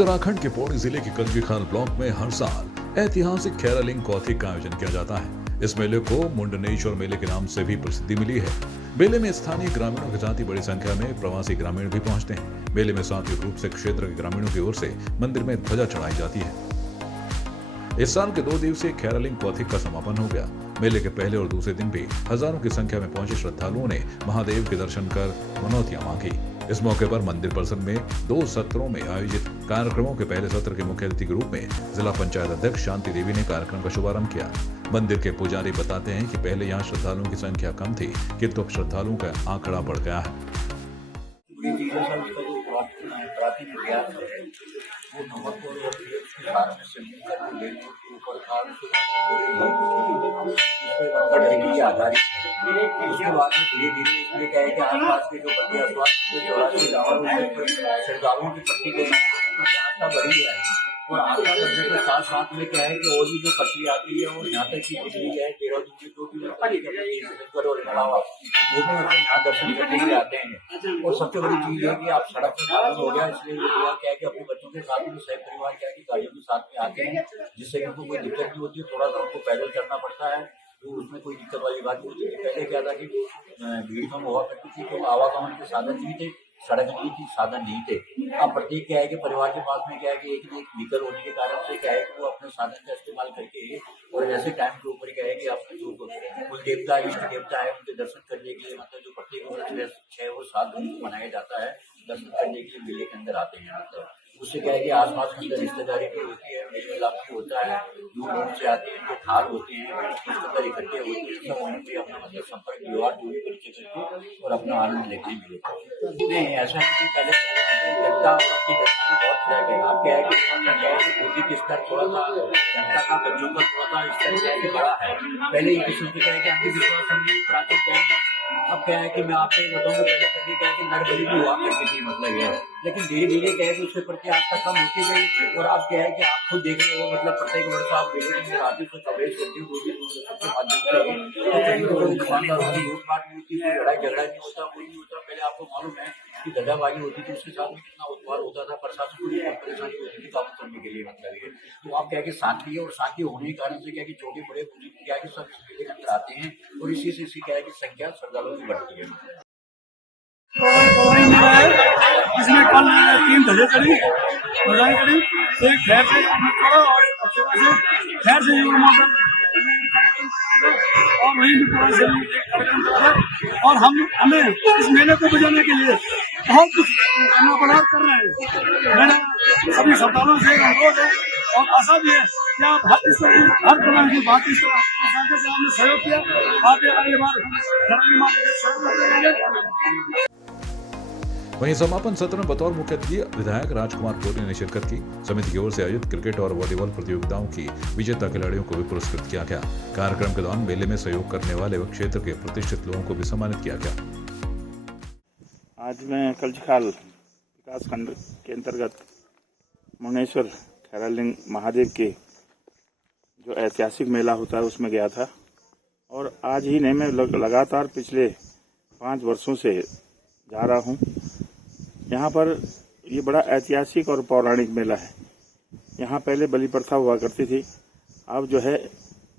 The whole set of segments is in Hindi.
उत्तराखंड के पौड़ी जिले के कंजरीखाल ब्लॉक में हर साल ऐतिहासिक खैरालिंग कौथिग का आयोजन किया जाता है। इस मेले को मुंडनेश्वर मेले के नाम से भी प्रसिद्धि मिली है। मेले में स्थानीय ग्रामीणों के साथ ही बड़ी संख्या में प्रवासी ग्रामीण भी पहुंचते हैं। मेले में सात्विक रूप से क्षेत्र के ग्रामीणों की ओर से मंदिर में ध्वजा चढ़ाई जाती है। इस साल के 2 दिवसीय खैरालिंग कौथिग का समापन हो गया। मेले के पहले और दूसरे दिन भी हजारों की संख्या में पहुंचे श्रद्धालुओं ने महादेव के दर्शन कर मनौतियां मांगी। इस मौके पर मंदिर परिसर में 2 सत्रों में आयोजित कार्यक्रमों के पहले सत्र के मुख्य अतिथि के रूप में जिला पंचायत अध्यक्ष शांति देवी ने कार्यक्रम का शुभारंभ किया। मंदिर के पुजारी बताते हैं कि पहले यहाँ श्रद्धालुओं की संख्या कम थी, किंतु अब श्रद्धालुओं का आंकड़ा बढ़ गया है। उसके बाद में धीरे धीरे इसमें क्या है कि आसपास के जो बतिया श्रद्धालुओं की पट्टी के आस्था बढ़ी है और आस्था बढ़ने के साथ साथ में क्या है कि और भी जो पट्टी आती है और यहाँ तक की बिजली है 13 दिन में 2 किलोमीटर और अलावा वो भी मतलब यहाँ दर्शन करने के लिए आते हैं। और सबसे बड़ी चीज है कि आप सड़क पर साधन हो गया, इसलिए क्या है कि अपने बच्चों के साथ भी सही परिवार क्या है कि गाड़ियों के साथ में आते हैं, जिससे उनको कोई दिक्कत नहीं होती है। थोड़ा सा उनको पैदल चलना पड़ता है तो उसमें कोई दिक्कत वाली बात नहीं होती। पहले क्या था कि भीड़ कम हुआ करती थी तो आवागमन के साधन नहीं थे, सड़क नहीं थी, साधन नहीं थे। अब प्रत्येक क्या है कि परिवार के पास में क्या है कि एक व्हीकल होने के कारण से क्या है कि वो अपने साधन का इस्तेमाल करके और ऐसे टाइम के ऊपर क्या है कि आप जो कुल देवता इष्ट देवता है उनके दर्शन करने के लिए मतलब जो प्रत्येक 6 और 7 दिन मनाया जाता है दर्शन करने के लिए मेले के अंदर आते हैं। मतलब उससे क्या है कि आसपास के अंदर रिश्तेदारी भी होती है, मेले इलाके भी होता है, दूर दूर से आते हैं, जो थाल होते हैं रिश्तेदार इकट्ठे होते हैं, सब वहीं पे अपना मतलब संपर्क व्यवहार जो भी परिचय करके और अपना आनंद लेते हैं। नहीं ऐसा नहीं, पहले जनता की जनता में बहुत फर्क है। आप क्या है कि बौद्धिक स्तर थोड़ा सा जनता का बच्चों का थोड़ा सा स्तर क्या है कि बड़ा है। पहले ये किस्म से क्या है कि अंधविश्वास समझी प्राचीन टाइम में। अब क्या है कि मैं आपको बताऊंगा पहले कभी क्या है कि नरबली भी हुआ करती थी मतलब ये, लेकिन धीरे धीरे क्या है कि उसके प्रति आस्था कम होती गई। और अब क्या है कि आप खुद देख रहे हो मतलब प्रत्येक वर्ष आप मेले के अंदर आते हो प्रवेश करते हो सबके माध्यम से दुकानदारों की लूटपाट नहीं होती, कोई लड़ाई झगड़ा नहीं होता, कोई नहीं होता। पहले आपको मालूम है कि धंधाबाजी होती थी, उसके साथ में कितना उत्पाद होता था, प्रशासन को भी परेशानी होती थी काम करने के लिए मतलब ये। तो आप क्या है कि शांति है और शांति होने के कारण से क्या है कि छोटे बड़े बुजुर्ग क्या है कि सब मेले के अंदर आते हैं और इसी से इसकी क्या है कि संख्या श्रद्धालुओं की बढ़ती है। इसमें कल 3 ध्वजा चढ़ी, एक खैर से और खैर से और वही भी पूरा और हमें इस मेले को बजाने के लिए बहुत कुछ करना पड़ा, कर रहे हैं। मेरा सभी श्रद्धालुओं से अनुरोध है और आशा भी है कि आप हर प्रकार की बात इस तरह से आपने सहयोग किया, आप अगली बार सहयोग करते रहेंगे। वहीं समापन सत्र में बतौर मुख्य अतिथि विधायक राजकुमार कोरी ने शिरकत की। समिति की ओर से आयोजित क्रिकेट और वॉलीबॉल प्रतियोगिताओं की विजेता खिलाड़ियों को भी पुरस्कृत किया गया। कार्यक्रम के दौरान मेले में सहयोग करने वाले व क्षेत्र के प्रतिष्ठित लोगों को भी सम्मानित किया गया। आज मैं कंजरीखाल विकास खंड के अंतर्गत मुंडनेश्वर खैरालिंग महादेव के जो ऐतिहासिक मेला होता है उसमें गया था और आज ही नहीं, मैं लगातार पिछले 5 वर्षों से जा रहा हूँ। यहाँ पर ये बड़ा ऐतिहासिक और पौराणिक मेला है। यहाँ पहले बलि प्रथा हुआ करती थी, अब जो है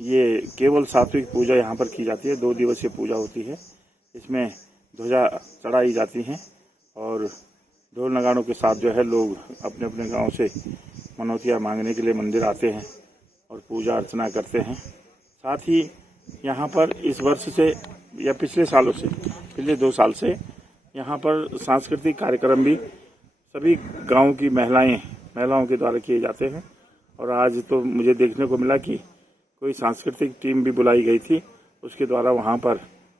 ये केवल सात्विक पूजा यहाँ पर की जाती है। 2 दिवसीय पूजा होती है, इसमें ध्वजा चढ़ाई जाती हैं और ढोल नगाड़ों के साथ जो है लोग अपने अपने गांव से मनौतियाँ मांगने के लिए मंदिर आते हैं और पूजा अर्चना करते हैं। साथ ही यहाँ पर इस वर्ष से या पिछले सालों से, पिछले 2 साल से यहाँ पर सांस्कृतिक कार्यक्रम भी सभी गांव की महिलाओं के द्वारा किए जाते हैं। और आज तो मुझे देखने को मिला कि कोई सांस्कृतिक टीम भी बुलाई गई थी, उसके द्वारा वहाँ पर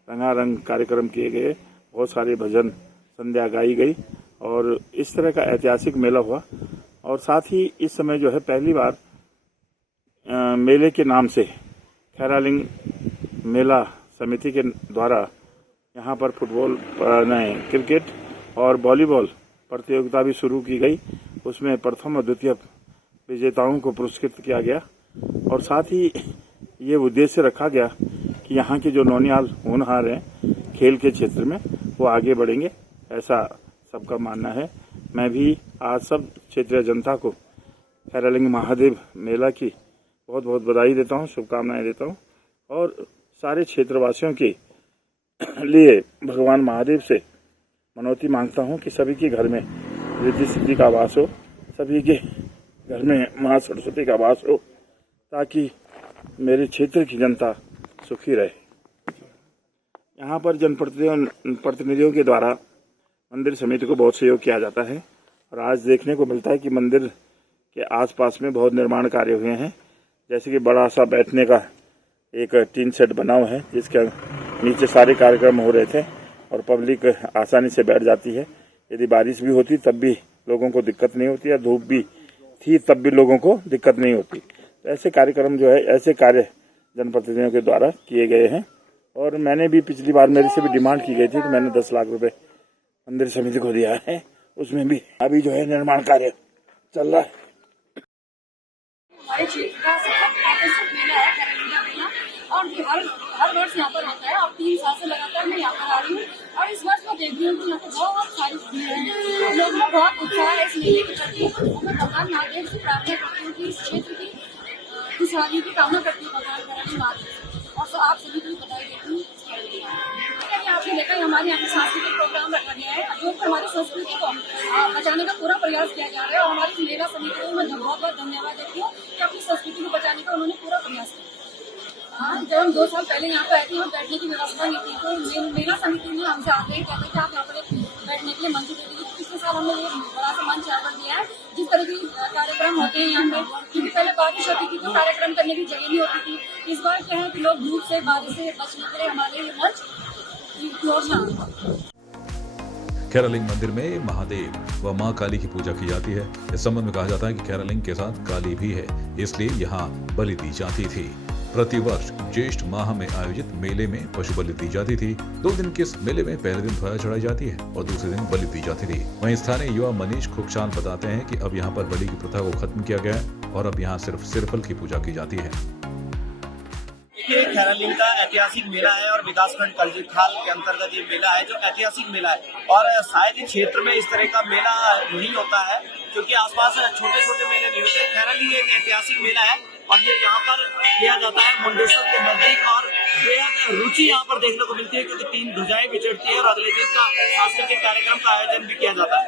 रंगारंग कार्यक्रम किए गए, बहुत सारे भजन संध्या गाई गई और इस तरह का ऐतिहासिक मेला हुआ। और साथ ही इस समय जो है पहली बार मेले के नाम से खैरालिंग मेला समिति के द्वारा यहाँ पर क्रिकेट और वॉलीबॉल प्रतियोगिता भी शुरू की गई। उसमें प्रथम और द्वितीय विजेताओं को पुरस्कृत किया गया और साथ ही ये उद्देश्य रखा गया कि यहाँ के जो नौनिहाल होनहार हैं खेल के क्षेत्र में वो आगे बढ़ेंगे, ऐसा सबका मानना है। मैं भी आज सब क्षेत्रीय जनता को खैरालिंग महादेव मेला की बहुत बहुत बधाई देता हूँ, शुभकामनाएं देता हूँ और सारे क्षेत्रवासियों के लिए भगवान महादेव से मनौती मांगता हूँ कि सभी के घर में रिद्धि सिद्धि का वास हो, सभी के घर में माँ सरस्वती का वास हो, ताकि मेरे क्षेत्र की जनता सुखी रहे। यहाँ पर जनप्रतिनिधियों के द्वारा मंदिर समिति को बहुत सहयोग किया जाता है और आज देखने को मिलता है कि मंदिर के आसपास में बहुत निर्माण कार्य हुए हैं, जैसे कि बड़ा सा बैठने का एक टीन शेड बना हुआ है जिसके नीचे सारे कार्यक्रम हो रहे थे और पब्लिक आसानी से बैठ जाती है। यदि बारिश भी होती तब भी लोगों को दिक्कत नहीं होती, या धूप भी थी तब भी लोगों को दिक्कत नहीं होती। तो ऐसे कार्यक्रम जो है, ऐसे कार्य जनप्रतिनिधियों के द्वारा किए गए हैं और मैंने भी पिछली बार मेरे से भी डिमांड की गई थी तो मैंने 10 लाख रुपए मंदिर समिति को दिया है। उसमें भी अभी जो है निर्माण कार्य चल रहा है। हमारे क्षेत्र का सबसे प्रसिद्ध मेला है खैरालिंगा मेला और हर वर्ष यहाँ पर होता है। अब 3 साल से लगातार मैं यहाँ पर आ रही हूँ और इस वर्ष मैं देख रही हूँ कि यहाँ पर बहुत सारी भीड़ है, लोगों में बहुत उत्साह है इस मेले के प्रति। मैं भगवान महादेव से प्रार्थना करती हूँ कि इस क्षेत्र की खुशहाली की कामना करती हूँ भगवान खैरालिंग महादेव, और आप सभी को बधाई देती हूँ। आपने देखा हमारे यहाँ पे सांस्कृतिक प्रोग्राम रखा गया है जो हमारी संस्कृति को बचाने का पूरा प्रयास किया जा रहा है और हमारी मेला समिति को मैं बहुत बहुत धन्यवाद देती हूँ कि अपनी संस्कृति को बचाने का उन्होंने पूरा प्रयास किया। जब हम 2 साल पहले यहाँ पे आए थे, यहाँ बैठने की व्यवस्था नहीं थी, तो मेला समिति ने हमसे आग्रह किया था कि आप यहाँ पर बैठने के लिए मंच दे दीजिए। पिछले साल हमने एक बड़ा सा मंच यहाँ पर दिया है। जिस तरह की कार्यक्रम होते हैं यहाँ पे, क्योंकि पहले बारिश होती थी तो कार्यक्रम करने की जगह नहीं होती थी। इस बार क्या है कि लोग धूप से बारिश से बचने के लिए हमारे ये मंच खैरालिंग मंदिर में महादेव व मां काली की पूजा की जाती है। इस संबंध में कहा जाता है कि खैरालिंग के साथ काली भी है, इसलिए यहाँ बलि दी जाती थी। प्रतिवर्ष ज्येष्ठ माह में आयोजित मेले में पशु बलि दी जाती थी। 2 दिन के इस मेले में पहले दिन ध्वजा चढ़ाई जाती है और दूसरे दिन बलि दी जाती थी। वहीं स्थानीय युवा मनीष खुकचान बताते हैं कि अब यहाँ पर बलि की प्रथा को खत्म किया गया है और अब यहाँ सिर्फ सिरफल की पूजा की जाती है। खैरालिंग का ऐतिहासिक मेला है और विकासखंड कलजीखाल के अंतर्गत ये मेला है जो ऐतिहासिक मेला है और शायद ही क्षेत्र में इस तरह का मेला नहीं होता है, क्योंकि आसपास छोटे छोटे मेले नहीं होते। खैरालिंग एक ऐतिहासिक मेला है और ये यहाँ पर किया जाता है मुंडेश्वर के नजदीक और बेहद रुचि यहाँ पर देखने को मिलती है, क्योंकि 3 ध्वजाएं विचरती है और अगले दिन का सांस्कृतिक कार्यक्रम का आयोजन भी किया जाता है।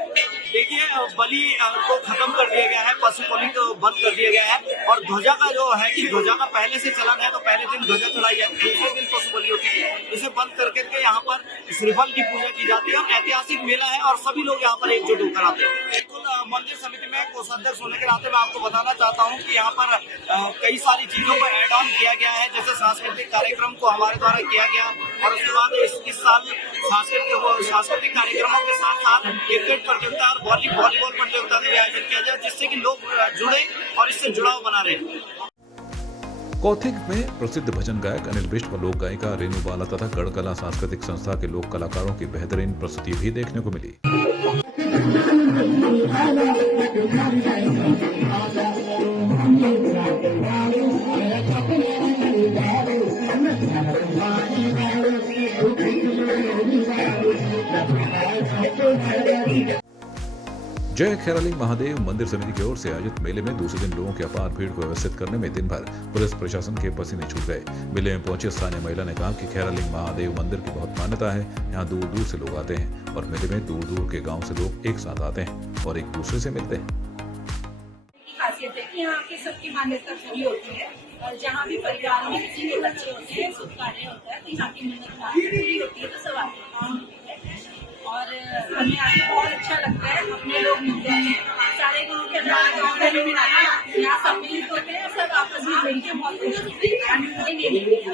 देखिए, बलि को खत्म कर दिया गया है, पशु बलि को बंद कर दिया गया है और ध्वजा का जो है कि ध्वजा का पहले से चलन है तो पहले दिन ध्वजा चढ़ाई जाती है, दूसरे दिन पशु बलि होती है। इसे बंद करके यहाँ पर श्रीफल की पूजा की जाती है और ऐतिहासिक मेला है और सभी लोग यहाँ पर एकजुट होकर आते हैं। बिल्कुल मंदिर समिति में कोषाध्यक्ष होने के नाते मैं आपको बताना चाहता हूँ कि यहाँ पर कई सारी चीजों को एड ऑन किया गया है, जैसे सांस्कृतिक कार्यक्रम को हमारे द्वारा किया गया और उसके बाद इस साल सांस्कृतिक कार्यक्रमों के साथ साथ क्रिकेट प्रतियोगिता और वॉलीबॉल प्रतियोगिता का भी आयोजन किया जाए, जिससे कि लोग जुड़े और इससे जुड़ाव बना रहे। कौथिग में प्रसिद्ध भजन गायक अनिल बिष्ट व लोक गायिका रेणु बाला तथा गढ़कला सांस्कृतिक संस्था के लोक कलाकारों की बेहतरीन प्रस्तुति भी देखने को मिली। जय खैरालिंग महादेव मंदिर समिति की ओर से आयोजित मेले में दूसरे दिन लोगों की अपार भीड़ को व्यवस्थित करने में दिन भर पुलिस प्रशासन के पसीने छूट गए। मेले में पहुंचे स्थानीय महिला ने कहा कि खैरालिंग महादेव मंदिर की बहुत मान्यता है, यहाँ दूर दूर से लोग आते हैं और मेले में दूर दूर के गाँव से लोग एक साथ आते हैं और एक दूसरे से मिलते हैं। खासियत है कि यहाँ की सबकी मान्यता पूरी होती है और जहाँ भी परिवार में किसी के बच्चे होते हैं, शुभ कार्य होता है तो यहाँ की मन्नत पूरी होती है, तो सब आते हैं और हमें आके बहुत अच्छा लगता है। अपने लोग मिलते हैं, सारे गाँव के गाँव में भी यहाँ सब मिल होते हैं, सब आपस में मिलकर बहुत खुश होते हैं।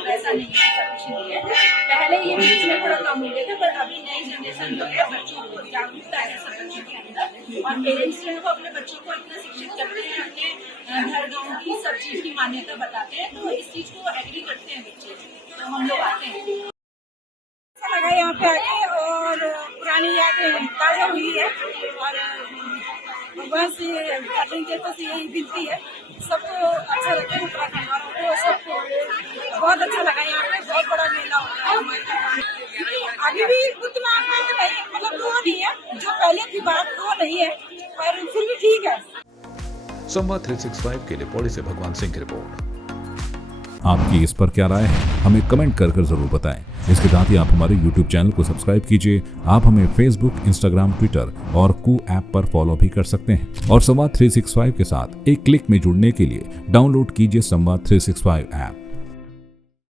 ऐसा नहीं है, सब कुछ नहीं है। पहले ये बीच में थोड़ा कम हो गया था, पर अभी नई जनरेशन जो है बच्चों को जागरूकता है सब बच्चों के अंदर और पेरेंट्स जो है वो अपने बच्चों को इतना शिक्षित करते हैं, अपने घर गाँव की सब चीज की मान्यता बताते हैं, तो इस चीज को एग्री करते हैं बच्चे, तो हम लोग आते हैं। लगा यहाँ पे आके और पुरानी यादें ताज़ा हुई है और भगवान से देवता से यही विनती है सबको अच्छा लगे, उत्तराखंड वालों को सबको बहुत अच्छा लगा। यहाँ पे बहुत बड़ा मेला होता है, अभी भी उतना नहीं, मतलब मतलब वो नहीं है, जो पहले की बात वो नहीं है, पर फिर भी ठीक है। संवाद 365 के लिए पौड़ी से भगवान सिंह की रिपोर्ट। आपकी इस पर क्या राय है, हमें कमेंट कर जरूर बताएं। इसके साथ ही आप हमारे YouTube चैनल को सब्सक्राइब कीजिए। आप हमें Facebook, Instagram, Twitter और कू ऐप पर फॉलो भी कर सकते हैं। और संवाद 365 के साथ एक क्लिक में जुड़ने के लिए डाउनलोड कीजिए संवाद 365 ऐप।